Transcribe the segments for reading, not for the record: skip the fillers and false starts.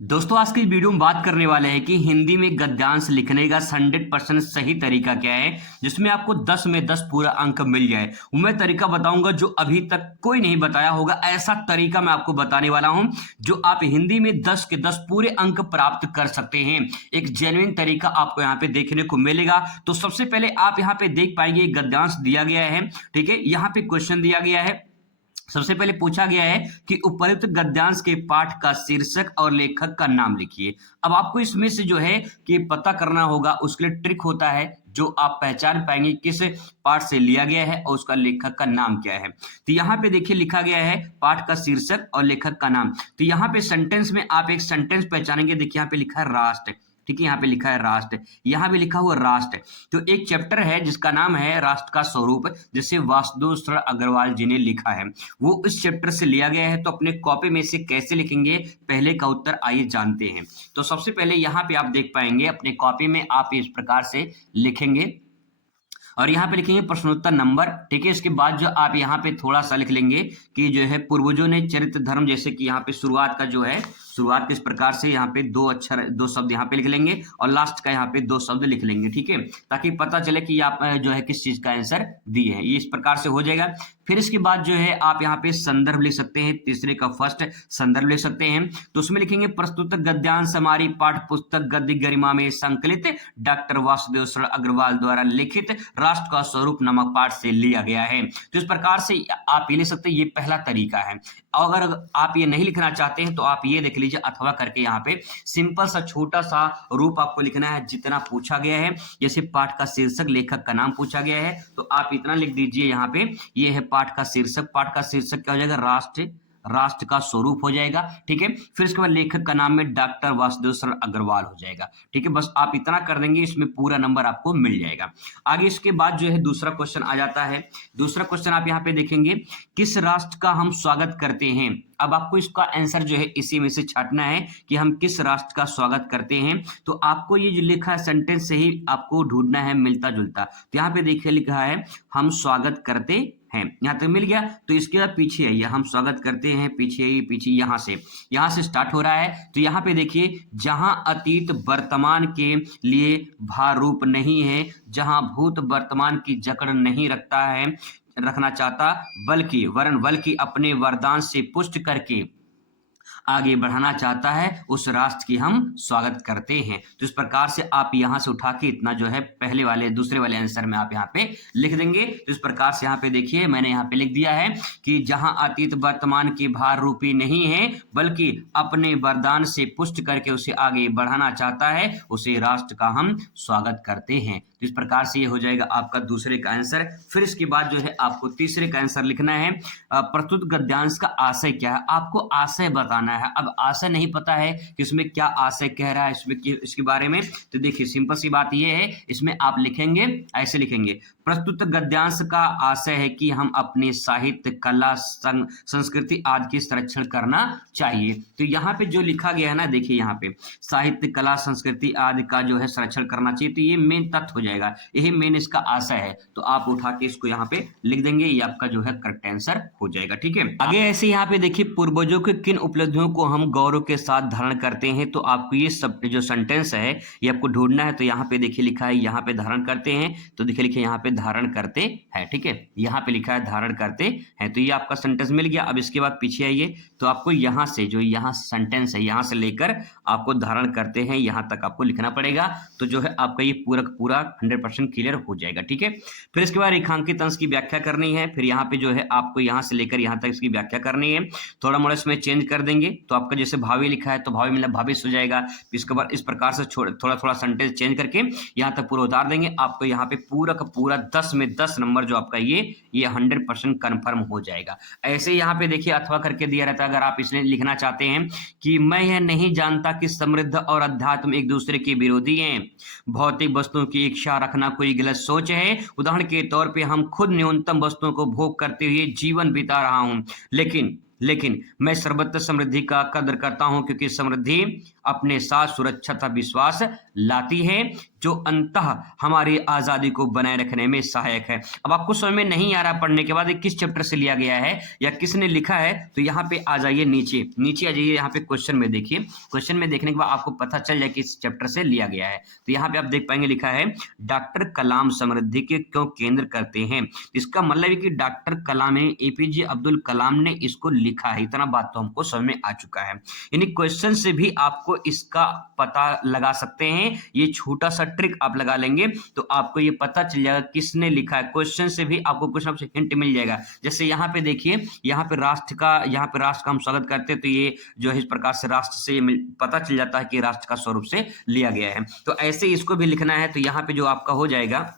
दोस्तों आज की वीडियो में बात करने वाले हैं कि हिंदी में गद्यांश लिखने का 100% सही तरीका क्या है जिसमें आपको 10 में 10 पूरा अंक मिल जाए। वो मैं तरीका बताऊंगा जो अभी तक कोई नहीं बताया होगा। ऐसा तरीका मैं आपको बताने वाला हूं जो आप हिंदी में 10 के 10 पूरे अंक प्राप्त कर सकते हैं। एक जेन्युइन तरीका आपको यहाँ पे देखने को मिलेगा। तो सबसे पहले आप यहाँ पे देख पाएंगे गद्यांश दिया गया है, ठीक है। यहाँ पे क्वेश्चन दिया गया है। सबसे पहले पूछा गया है कि उपयुक्त गद्यांश के पाठ का शीर्षक और लेखक का नाम लिखिए। अब आपको इसमें से जो है कि पता करना होगा, उसके लिए ट्रिक होता है जो आप पहचान पाएंगे किस पाठ से लिया गया है और उसका लेखक का नाम क्या है। तो यहाँ पे देखिए लिखा गया है पाठ का शीर्षक और लेखक का नाम। तो यहाँ पे सेंटेंस में आप एक सेंटेंस पहचानेंगे। देखिए यहाँ पे लिखा है राष्ट्र, ठीक है। यहाँ पे लिखा है राष्ट्र, यहाँ भी लिखा हुआ राष्ट्र। तो एक चैप्टर है जिसका नाम है राष्ट्र का स्वरूप, जिसे वासुदेव शरण अग्रवाल जी ने लिखा है। वो इस चैप्टर से लिया गया है। तो अपने कॉपी में से कैसे लिखेंगे पहले का उत्तर आइए जानते हैं। तो सबसे पहले यहाँ पे आप देख पाएंगे अपने कॉपी में आप इस प्रकार से लिखेंगे और यहाँ पे लिखेंगे प्रश्नोत्तर नंबर, ठीक है। इसके बाद जो आप यहाँ पे थोड़ा सा लिख लेंगे कि जो है पूर्वजों ने चरित्र धर्म, जैसे कि यहाँ पे शुरुआत का जो है शुरुआत किस प्रकार से, यहाँ पे दो अक्षर दो शब्द यहाँ पे लिख लेंगे और लास्ट का यहाँ पे दो शब्द लिख लेंगे, ठीक है, ताकि पता चले कि आप जो है किस चीज का आंसर दिए हैं। ये इस प्रकार से हो जाएगा। फिर इसके बाद जो है आप यहाँ पे संदर्भ लिख सकते हैं, तीसरे का फर्स्ट संदर्भ लिख सकते हैं। तो उसमें लिखेंगे प्रस्तुत गद्यांश हमारी पाठ्य पुस्तक गद्य गरिमा में संकलित डॉक्टर वासुदेव शरण अग्रवाल द्वारा लिखित राष्ट्र का स्वरूप नामक पाठ से लिया गया है। तो इस प्रकार से आप ये लिख सकते हैं। ये पहला तरीका है। अगर आप ये नहीं लिखना चाहते हैं तो आप ये देख लीजिए अथवा करके यहाँ पे सिंपल सा छोटा सा रूप आपको लिखना है जितना पूछा गया है। जैसे पाठ का शीर्षक, लेखक का नाम पूछा गया है तो आप इतना लिख दीजिए। यहाँ पे ये है पाठ का शीर्षक। पाठ का शीर्षक क्या हो जाएगा? राष्ट्र, राष्ट्र का स्वरूप हो जाएगा, ठीक है। फिर इसके बाद लेखक का नाम में डॉक्टर वासुदेव शरण अग्रवाल हो जाएगा, ठीक है। बस आप इतना कर देंगे, इसमें पूरा नंबर आपको मिल जाएगा। आगे इसके बाद जो है दूसरा क्वेश्चन आ जाता है। दूसरा क्वेश्चन आप यहाँ पे देखेंगे किस राष्ट्र का हम स्वागत करते हैं। अब आपको इसका आंसर जो है इसी में से छांटना है कि हम किस राष्ट्र का स्वागत करते हैं। तो आपको ये जो लिखा है सेंटेंस से ही आपको ढूंढना है मिलता जुलता। तो यहाँ पे देखिए लिखा है हम स्वागत करते हैं, यहाँ तक मिल गया। तो इसके बाद पीछे आइए, हम स्वागत करते हैं, पीछे आइए, पीछे यहाँ से स्टार्ट हो रहा है। तो यहाँ पे देखिए जहां अतीत वर्तमान के लिए भार रूप नहीं है, जहां भूत वर्तमान की जकड़ नहीं रखना चाहता, बल्कि अपने वरदान से पुष्ट करके आगे बढ़ाना चाहता है, उस राष्ट्र की हम स्वागत करते हैं। तो इस प्रकार से आप यहां से उठा के इतना जो है पहले वाले दूसरे वाले आंसर में आप यहाँ पे लिख देंगे। तो इस प्रकार से यहाँ पे देखिए मैंने यहाँ पे लिख दिया है कि जहां अतीत वर्तमान की भार रूपी नहीं है, बल्कि अपने वरदान से पुष्ट करके उसे आगे बढ़ाना चाहता है, उसे राष्ट्र का हम स्वागत करते हैं। तो इस प्रकार से ये हो जाएगा आपका दूसरे का आंसर। फिर इसके बाद जो है आपको तीसरे का आंसर लिखना है। प्रस्तुत गद्यांश का आशय क्या है, आपको आशय बताना है। अब आशय नहीं पता है कि इसमें क्या आशय कह रहा है इसके बारे में, तो देखिए सिंपल सी बात ये है, इसमें आप लिखेंगे ऐसे लिखेंगे प्रस्तुत गद्यांश का आशय है कि हम अपने साहित्य, कला, संस्कृति आदि की संरक्षण करना चाहिए। तो यहाँ पे जो लिखा गया है ना, देखिए यहाँ पे साहित्य, कला, संस्कृति आदि का जो है संरक्षण करना चाहिए। तो ये मेन तथ्य हो जाएगा, यही मेन इसका आशय है। तो आप उठा के इसको यहाँ पे लिख देंगे, ये आपका जो है करेक्ट आंसर हो जाएगा, ठीक है। आगे ऐसे यहाँ पे देखिए पूर्वजों के किन उपलब्धियों को हम गौरव के साथ धारण करते हैं। तो आपको ये सब जो सेंटेंस है ये आपको ढूंढना है। तो यहाँ पे देखिए लिखा है यहाँ पे धारण करते हैं, तो देखिए लिखिए यहाँ पे धारण करते हैं, ठीक है। यहाँ पे लिखा है धारण करते हैं, तो ये आपका सेंटेंस मिल गया। अब इसके बाद पीछे आइए, तो आपको यहाँ से जो यहाँ सेंटेंस है यहाँ से लेकर आपको धारण करते हैं यहाँ तक आपको लिखना पड़ेगा। तो जो है आपका ये पूरा 100% क्लियर हो जाएगा, ठीक है। फिर इसके बाद रेखांकित अंश की व्याख्या करनी है। फिर यहाँ पे जो है आपको यहाँ से लेकर यहाँ तक इसकी व्याख्या करनी है। थोड़ा मोड़ा इसमें चेंज कर देंगे। तो आपका जैसे भावी लिखा है तो भावी मतलब भविष्य हो जाएगा। इसके बाद इस प्रकार से थोड़ा सेंटेंस चेंज करके यहाँ तक पूरा उतार देंगे। आपको यहाँ पे पूरा का पूरा 10 में 10 नंबर जो आपका ये 100% कन्फर्म हो जाएगा। ऐसे यहाँ पे देखिए अथवा करके दिया रहता है। अगर आप इसमें लिखना चाहते हैं कि मैं यह नहीं जानता कि समृद्ध और अध्यात्म एक दूसरे के विरोधी हैं, भौतिक वस्तुओं की इच्छा रखना कोई गलत सोच है। उदाहरण के तौर पे हम खुद न्यूनतम वस्तुओं को भोग करते हुए जीवन बिता रहा हूं, लेकिन मैं सर्वत्र समृद्धि का कदर करता हूं, क्योंकि समृद्धि अपने साथ सुरक्षा तथा विश्वास लाती है जो अंततः हमारी आजादी को बनाए रखने में सहायक है। अब आपको समझ में नहीं आ रहा पढ़ने के बाद किस चैप्टर से लिया गया है या किसने लिखा है, तो यहाँ पे आ जाइए नीचे आ जाइए, यहाँ पे क्वेश्चन में देखिए। क्वेश्चन में देखने के बाद आपको पता चल जाए कि इस चैप्टर से लिया गया है। तो यहाँ पे आप देख पाएंगे लिखा है डॉक्टर कलाम समृद्धि के क्यों केंद्र करते हैं। इसका मतलब है कि डॉक्टर कलाम एपीजे अब्दुल कलाम ने इसको लिखा है। इतना बात तो हमको समझ में आ चुका है। यानी क्वेश्चन से भी आपको इसका पता लगा सकते हैं। ये छोटा सा ट्रिक आप लगा लेंगे तो आपको ये पता चल जाएगा किसने लिखा है। क्वेश्चन से भी आपको कुछ ना कुछ हिंट मिल जाएगा। जैसे यहाँ पे देखिए, यहाँ पे राष्ट्र का हम स्वागत करते हैं, तो ये जो है इस प्रकार से राष्ट्र से पता चल जाता है कि राष्ट्र का स्वरूप से लिया गया है। तो ऐसे इसको भी लिखना है। तो यहाँ पे जो आपका हो जाएगा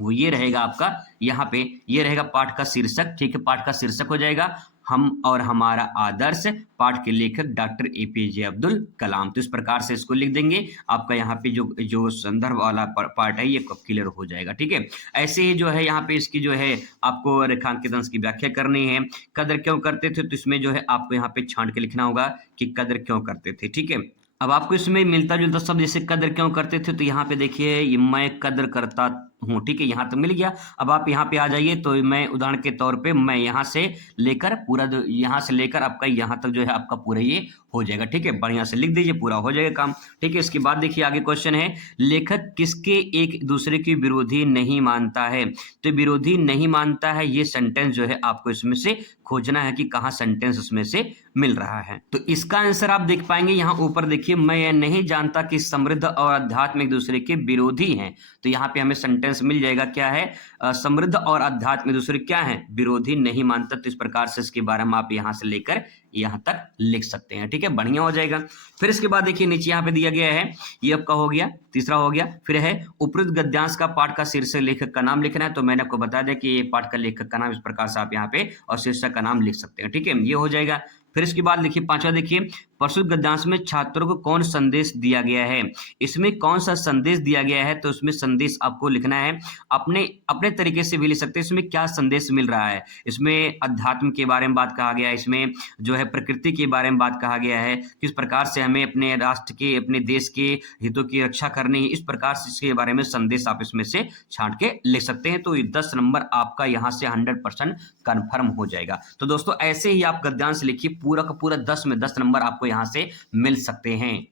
वो ये रहेगा आपका, यहाँ पे ये रहेगा पाठ का शीर्षक। ठीक है, पाठ का शीर्षक हो जाएगा हम और हमारा आदर्श, पाठ के लेखक डॉक्टर एपीजे अब्दुल कलाम। तो इस प्रकार से इसको लिख देंगे। आपका यहाँ पे जो संदर्भ वाला पार्ट है ये क्लियर हो जाएगा। ठीक है, ऐसे ही जो है यहाँ पे इसकी जो है आपको रेखांकित अंश की व्याख्या करनी है। कदर क्यों करते थे, तो इसमें जो है आपको यहाँ पे छांट के लिखना होगा कि कदर क्यों करते थे। ठीक है, अब आपको इसमें मिलता जुलता शब्द जैसे कदर क्यों करते थे, तो यहाँ पे देखिए ये मैं कदर करता हूँ। ठीक है, यहाँ तो मिल गया। अब आप यहाँ पे आ जाइए, तो मैं उदाहरण के तौर पे मैं यहाँ से लेकर पूरा यहाँ से लेकर आपका यहाँ तक जो है आपका पूरा ये हो जाएगा। ठीक है, बढ़िया से लिख दीजिए, पूरा हो जाएगा काम। ठीक है, इसके बाद देखिए आगे क्वेश्चन है लेखक किसके एक दूसरे की विरोधी नहीं मानता है। तो विरोधी नहीं मानता है ये सेंटेंस जो है आपको इसमें से खोजना है कि कहाँ सेंटेंस उसमें से मिल रहा है। तो इसका आंसर आप देख पाएंगे यहाँ ऊपर देखिए, मैं यह नहीं जानता कि समृद्ध और अध्यात्म एक दूसरे के विरोधी हैं। तो यहाँ पे हमें सेंटेंस मिल जाएगा क्या है, समृद्ध और अध्यात्म एक दूसरे क्या है, विरोधी नहीं मानता। तो इस प्रकार से इसके बारे में आप यहाँ से लेकर यहाँ तक लिख सकते हैं। ठीक है, बढ़िया हो जाएगा। फिर इसके बाद देखिए नीचे यहाँ पे दिया गया है, ये आपका हो गया, तीसरा हो गया। फिर है उपरोक्त गद्यांश का पाठ का शीर्षक लेखक का नाम लिखना है। तो मैंने आपको बता दिया कि ये पाठ का लेखक का नाम, इस प्रकार से आप यहाँ पे और शीर्षक का नाम लिख सकते हैं। ठीक है, ये हो जाएगा। फिर इसके बाद देखिए पांचवा देखिए, प्रस्तुत गद्यांश में छात्रों को कौन संदेश दिया गया है। इसमें कौन सा संदेश दिया गया है, तो उसमें संदेश आपको लिखना है। अपने अपने तरीके से भी लिख सकते हैं। इसमें क्या संदेश मिल रहा है, इसमें अध्यात्म के बारे में बात कहा गया है, इसमें जो है प्रकृति के बारे में बात कहा गया है, किस प्रकार से हमें अपने राष्ट्र के अपने देश के हितों की रक्षा करनी है। इस प्रकार से इसके बारे में संदेश आप इसमें से छांट के लिख सकते हैं। तो ये 10 नंबर आपका यहाँ से 100% कन्फर्म हो जाएगा। तो दोस्तों ऐसे ही आप गद्यांश लिखिए, पूरा का पूरा 10 में 10 नंबर आपको यहाँ से मिल सकते हैं।